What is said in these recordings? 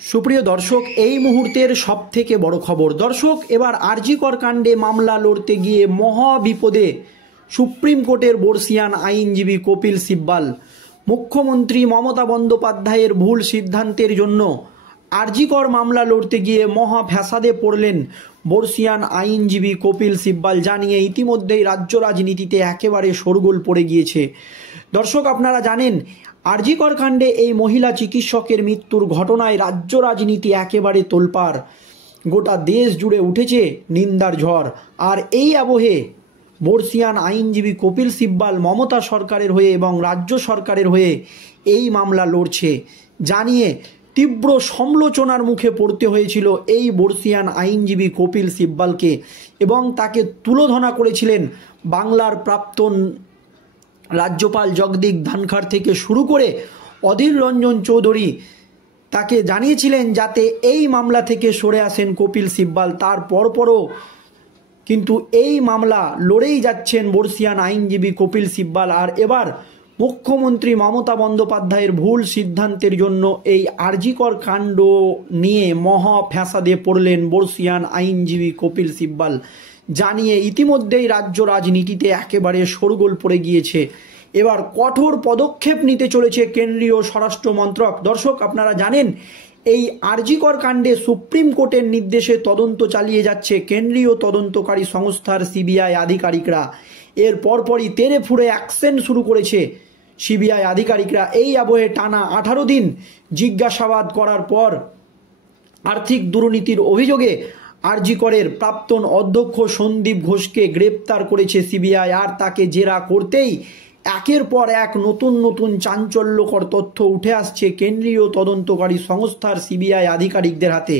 সুপ্রিয় দর্শক, এই মুহূর্তের সবথেকে বড় খবর। দর্শক, এবার আরজি কর কাণ্ডে মামলা লড়তে গিয়ে মহা বিপদে সুপ্রিম কোর্টের বর্ষিয়ান আইনজীবী কপিল সিব্বল। মুখ্যমন্ত্রী মমতা বন্দ্যোপাধ্যায়ের ভুল সিদ্ধান্তের জন্য আরজি কর মামলা লড়তে গিয়ে মহা ফ্যাসাদে পড়লেন বর্ষিয়ান আইনজীবী কপিল সিব্বল, জানিয়ে ইতিমধ্যেই রাজ্য রাজনীতিতে একেবারে শোরগোল পড়ে গিয়েছে। দর্শক, আপনারা জানেন আরজি কর কাণ্ডে এই মহিলা চিকিৎসকের মৃত্যুর ঘটনায় রাজ্য রাজনীতি একেবারে তোলপাড়, গোটা দেশ জুড়ে উঠেছে নিন্দার ঝড়। আর এই আবহে বর্ষিয়ান আইনজীবী কপিল সিব্বল মমতা সরকারের হয়ে এবং রাজ্য সরকারের হয়ে এই মামলা লড়ছে, জানিয়ে তীব্র সমালোচনার মুখে পড়তে হয়েছিল এই বর্ষিয়ান আইনজীবী কপিল সিব্বলকে, এবং তাকে তুলোধনা করেছিলেন বাংলার প্রাক্তন রাজ্যপাল জগদীপ ধনখড় থেকে শুরু করে অধীর রঞ্জন চৌধুরী। তাকে জানিয়েছিলেন যাতে এই মামলা থেকে সরে আসেন কপিল সিব্বল। তার পরপরও কিন্তু এই মামলা লড়েই যাচ্ছেন বর্ষিয়ান আইনজীবী কপিল সিব্বল। আর এবার মুখ্যমন্ত্রী মমতা বন্দ্যোপাধ্যায়ের ভুল সিদ্ধান্তের জন্য এই আরজি কর কাণ্ড নিয়ে মহা ফ্যাসাদে পড়লেন বর্ষিয়ান আইনজীবী কপিল সিব্বল, জানিয়ে ইতিমধ্যেই রাজ্য রাজনীতিতে একেবারে শোরগোল পড়ে গিয়েছে। এবার কঠোর পদক্ষেপ নিতে চলেছে কেন্দ্রীয় স্বরাষ্ট্র মন্ত্রক। দর্শক, আপনারা জানেন এই আরজি কর কাণ্ডে সুপ্রিম কোর্টের নির্দেশে তদন্ত চালিয়ে যাচ্ছে কেন্দ্রীয় তদন্তকারী সংস্থার সিবিআই আধিকারিকরা। এর পরপরই তেড়ে ফুঁড়ে অ্যাকশন শুরু করেছে সিবিআই আধিকারিকরা। এই আবহে টানা 18 দিন জিজ্ঞাসাবাদ করার পর আর্থিক দুর্নীতির অভিযোগে আরজি করের প্রাক্তন অধ্যক্ষ সন্দীপ ঘোষকে গ্রেপ্তার করেছে সিবিআই। আর তাকে জেরা করতেই একের পর এক নতুন নতুন চাঞ্চল্যকর তথ্য উঠে আসছে কেন্দ্রীয় তদন্তকারী সংস্থার সিবিআই আধিকারিকদের হাতে।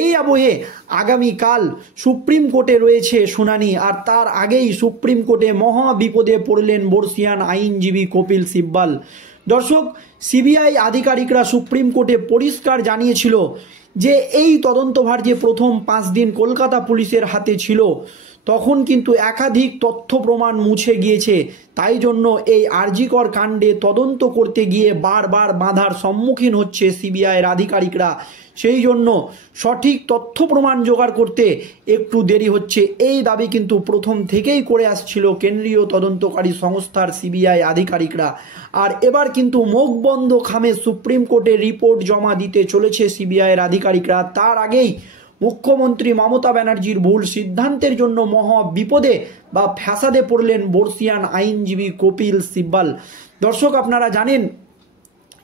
এই আবহে আগামীকাল সুপ্রিম কোর্টে রয়েছে শুনানি, আর তার আগেই সুপ্রিম কোর্টে মহা বিপদে পড়লেন বর্ষিয়ান আইনজীবী কপিল সিব্বল। দর্শক, সিবিআই আধিকারিকরা সুপ্রিম কোর্টে পরিষ্কার জানিয়েছিল যে এই তদন্তভার যে প্রথম 5 দিন কলকাতা পুলিশের হাতে ছিল, তখন কিন্তু একাধিক তথ্য প্রমাণ মুছে গিয়েছে। তাই জন্য এই আরজি কর কাণ্ডে তদন্ত করতে গিয়ে বারবার বাধার সম্মুখীন হচ্ছে সিবিআইয়ের আধিকারিকরা। সেই জন্য সঠিক তথ্য প্রমাণ জোগাড় করতে একটু দেরি হচ্ছে, এই দাবি কিন্তু প্রথম থেকেই করে আসছিল কেন্দ্রীয় তদন্তকারী সংস্থার সিবিআই আধিকারিকরা। আর এবার কিন্তু মুখ বন্ধ খামে সুপ্রিম কোর্টে রিপোর্ট জমা দিতে চলেছে সিবিআইয়ের আধিকারিকরা। তার আগেই মুখ্যমন্ত্রী মমতা ব্যানার্জির ভুল সিদ্ধান্তের জন্য মহা বিপদে বা ফ্যাসাদে পড়লেন বর্ষিয়ান আইনজীবী কপিল সিব্বল। দর্শক, আপনারা জানেন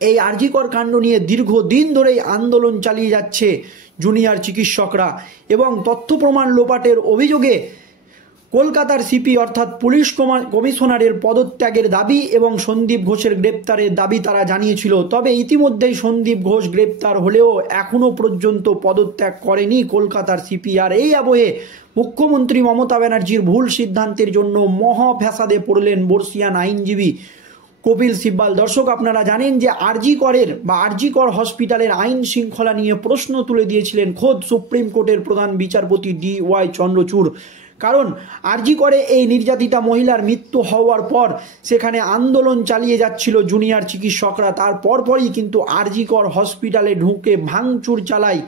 এই আরজি কর কাণ্ড নিয়ে দীর্ঘদিন ধরেই আন্দোলন চালিয়ে যাচ্ছে জুনিয়র চিকিৎসকরা, এবং তথ্য প্রমাণ লোপাটের অভিযোগে কলকাতার সিপি অর্থাৎ পুলিশ কমিশনারের পদত্যাগের দাবি এবং সন্দীপ ঘোষের গ্রেপ্তারের দাবি তারা জানিয়েছিল। তবে ইতিমধ্যেই সন্দীপ ঘোষ গ্রেপ্তার হলেও এখনও পর্যন্ত পদত্যাগ করেনি কলকাতার সিপি। আর এই আবহে মুখ্যমন্ত্রী মমতা ব্যানার্জির ভুল সিদ্ধান্তের জন্য মহা ফ্যাসাদে পড়লেন বর্ষিয়ান আইনজীবী কপিল সিব্বল। দর্শক, আপনারা জানেন যে আরজি কর হসপিটালের আইন শৃঙ্খলা নিয়ে প্রশ্ন তুলে দিয়েছিলেন খোদ সুপ্রিম কোর্টের প্রধান বিচারপতি DY চন্দ্রচূড়। কারণ আরজি করে এই নির্যাতিতা মহিলার মৃত্যু হওয়ার পর সেখানে আন্দোলন চালিয়ে যাচ্ছিল জুনিয়র চিকিৎসকরা। তার পরপরই কিন্তু আরজি কর হসপিটালে ঢুকে ভাঙচুর চালায়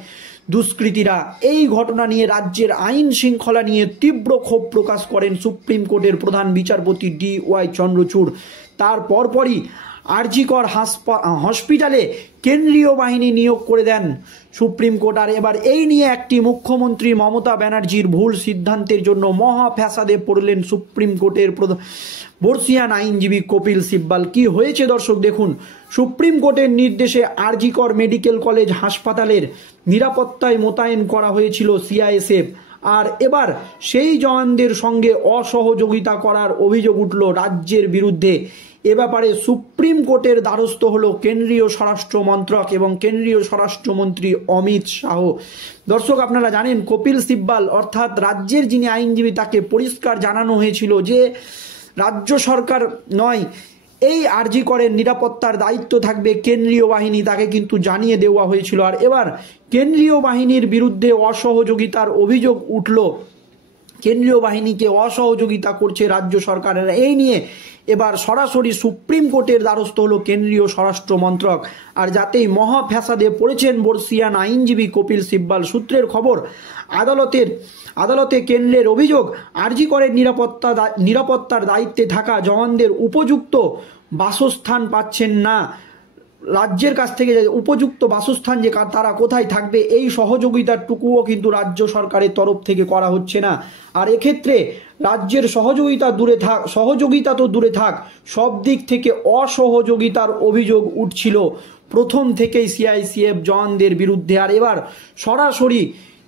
দুষ্কৃতীরা। এই ঘটনা নিয়ে রাজ্যের আইন শৃঙ্খলা নিয়ে তীব্র ক্ষোভ প্রকাশ করেন সুপ্রিম কোর্টের প্রধান বিচারপতি DY চন্দ্রচূড়। তার পরপরই আরজি কর হসপিটালে কেন্দ্রীয় বাহিনী নিয়োগ করে দেন সুপ্রিম কোর্ট। আর এবার এই নিয়ে একটি মুখ্যমন্ত্রী মমতা ব্যানার্জির ভুল সিদ্ধান্তের জন্য মহা ফ্যাসাদে পড়লেন সুপ্রিম কোর্টের বর্ষিয়ান আইনজীবী কপিল সিব্বল। কি হয়েছে দর্শক দেখুন। সুপ্রিম কোর্টের নির্দেশে আরজি কর মেডিকেল কলেজ হাসপাতালের নিরাপত্তায় মোতায়েন করা হয়েছিল CISF। আর এবার সেই জওয়ানদের সঙ্গে অসহযোগিতা করার অভিযোগ উঠল রাজ্যের বিরুদ্ধে। এ ব্যাপারে সুপ্রিম কোর্টের দ্বারস্থ হলো কেন্দ্রীয় স্বরাষ্ট্র মন্ত্রক এবং কেন্দ্রীয় স্বরাষ্ট্রমন্ত্রী অমিত শাহ। দর্শক, আপনারা জানেন কপিল সিব্বল অর্থাৎ রাজ্যের যিনি আইনজীবী, তাকে পরিষ্কার জানানো হয়েছিল যে রাজ্য সরকার নয়, এই আরজি করের নিরাপত্তার দায়িত্ব থাকবে কেন্দ্রীয় বাহিনী, তাকে কিন্তু জানিয়ে দেওয়া হয়েছিল। আর এবার কেন্দ্রীয় বাহিনীর বিরুদ্ধে অসহযোগিতার অভিযোগ উঠল কেন্দ্রীয় বাহিনীকে অসহযোগিতা করছে রাজ্য সরকারের। এই নিয়ে এবার সরাসরি সুপ্রিম কোর্টের দ্বারস্থ হলো কেন্দ্রীয় স্বরাষ্ট্র মন্ত্রক। আর যাতেই মহা ফ্যাসাদে পড়েছেন বর্ষিয়ান আইনজীবী কপিল সিব্বাল। সূত্রের খবর, আদালতে কেন্দ্রের অভিযোগ, আরজি করের নিরাপত্তার দায়িত্বে থাকা জওয়ানদের উপযুক্ত বাসস্থান পাচ্ছেন না। রাজ্যের কাছ থেকে উপযুক্ত বাসস্থান যে তারা কোথায় থাকবে এই সহযোগিতাটুকুও কিন্তু রাজ্য সরকারের তরফ থেকে করা হচ্ছে না। আর এক্ষেত্রে রাজ্যের সহযোগিতা তো দূরে থাক, সব দিক থেকে অসহযোগিতার অভিযোগ উঠছিল প্রথম থেকেই সিআইসিএফ জওয়ানদের বিরুদ্ধে। আর এবার সরাসরি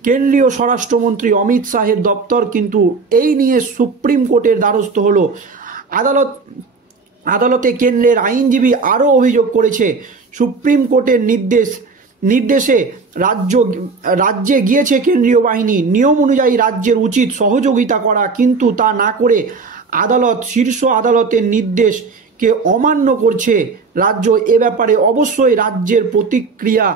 কেন্দ্রীয় স্বরাষ্ট্রমন্ত্রী অমিত শাহের দপ্তর কিন্তু এই নিয়ে সুপ্রিম কোর্টের দ্বারস্থ হলো। আদালতে কেন্দ্রের আইনজীবী আরও অভিযোগ করেছে, সুপ্রিম কোর্টের নির্দেশে রাজ্যে গিয়েছে কেন্দ্রীয় বাহিনী। নিয়ম অনুযায়ী রাজ্যের উচিত সহযোগিতা করা, কিন্তু তা না করে শীর্ষ আদালতের নির্দেশকে অমান্য করছে রাজ্য। এ ব্যাপারে অবশ্যই রাজ্যের প্রতিক্রিয়া,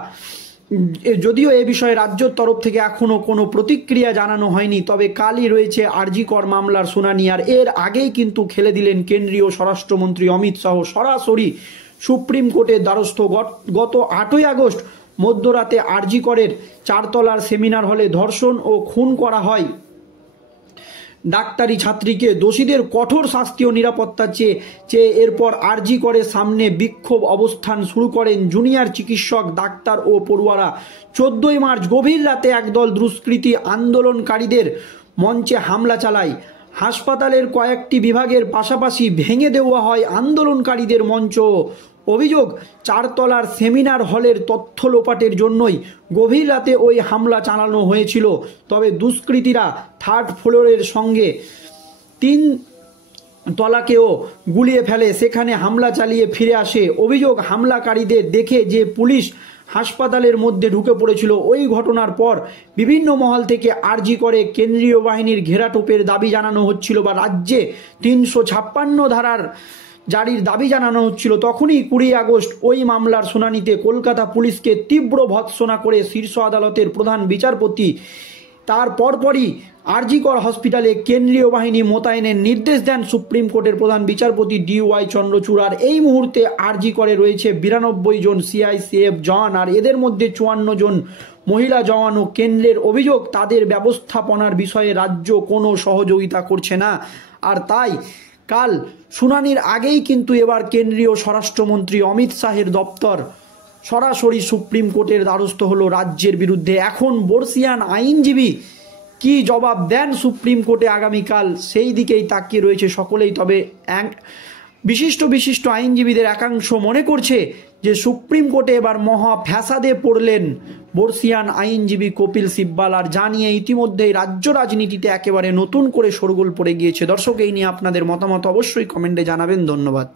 যদিও এ বিষয়ে রাজ্যের তরফ থেকে এখনও কোনো প্রতিক্রিয়া জানানো হয়নি, তবে কালই রয়েছে আরজি কর মামলার শুনানি। আর এর আগেই কিন্তু খেলে দিলেন কেন্দ্রীয় স্বরাষ্ট্রমন্ত্রী অমিত শাহ সরাসরি সুপ্রিম কোর্টের দ্বারস্থ। গত 8ই আগস্ট মধ্যরাতে আরজি করের 4 তলার সেমিনার হলে ধর্ষণ ও খুন করা হয় ডাক্তারি ছাত্রীকে। দোষীদের কঠোর শাস্তি ও নিরাপত্তা চেয়ে এরপর আরজি করের সামনে বিক্ষোভ অবস্থান শুরু করেন জুনিয়র চিকিৎসক, ডাক্তার ও পড়ুয়ারা। 14ই মার্চ গভীর রাতে একদল দুষ্কৃতী আন্দোলনকারীদের মঞ্চে হামলা চালায়। হাসপাতালের কয়েকটি বিভাগের পাশাপাশি ভেঙে দেওয়া হয় আন্দোলনকারীদের মঞ্চ। অভিযোগ, 4 তলার সেমিনার হলের তথ্য লোপাটের জন্যই গভীর রাতে ওই হামলা চালানো হয়েছিল। তবে দুষ্কৃতীরা 3rd ফ্লোরের সঙ্গে 3 তলাকেও গুলিয়ে ফেলে, সেখানে হামলা চালিয়ে ফিরে আসে। অভিযোগ, হামলাকারীদের দেখে যে পুলিশ হাসপাতালের মধ্যে ঢুকে পড়েছিল। ওই ঘটনার পর বিভিন্ন মহল থেকে আরজি করে কেন্দ্রীয় বাহিনীর ঘেরাটোপের দাবি জানানো হচ্ছিল বা রাজ্যে 356 ধারার জারির দাবি জানানো হচ্ছিল। তখনই 20 আগস্ট ওই মামলার শুনানিতে কলকাতা পুলিশকে তীব্র ভৎসনা করে শীর্ষ আদালতের প্রধান বিচারপতি। তার পরপরই আরজি কর হসপিটালে কেন্দ্রীয় বাহিনী মোতায়েনের নির্দেশ দেন সুপ্রিম কোর্টের প্রধান বিচারপতি DY চন্দ্রচূড়। আর এই মুহূর্তে আরজি করে রয়েছে 92 জন সিআইসিএফ জওয়ান, আর এদের মধ্যে 54 জন মহিলা জওয়ান। ও কেন্দ্রের অভিযোগ, তাদের ব্যবস্থাপনার বিষয়ে রাজ্য কোনো সহযোগিতা করছে না। আর তাই কাল শুনানির আগেই কিন্তু এবার কেন্দ্রীয় স্বরাষ্ট্রমন্ত্রী অমিত শাহের দপ্তর সরাসরি সুপ্রিম কোর্টের দ্বারস্থ হলো রাজ্যের বিরুদ্ধে। এখন বর্ষিয়ান আইনজীবী কি জবাব দেন সুপ্রিম কোর্টে আগামীকাল, সেই দিকেই তাকিয়ে রয়েছে সকলেই। তবে বিশিষ্ট আইনজীবীদের একাংশ মনে করছে যে সুপ্রিম কোর্টে এবার মহা ফ্যাসাদে পড়লেন বর্ষিয়ান আইনজীবী কপিল সিব্বাল। আর জানিয়ে ইতিমধ্যেই রাজ্য রাজনীতিতে একেবারে নতুন করে শোরগোল পড়ে গিয়েছে। দর্শক, এই নিয়ে আপনাদের মতামত অবশ্যই কমেন্টে জানাবেন। ধন্যবাদ।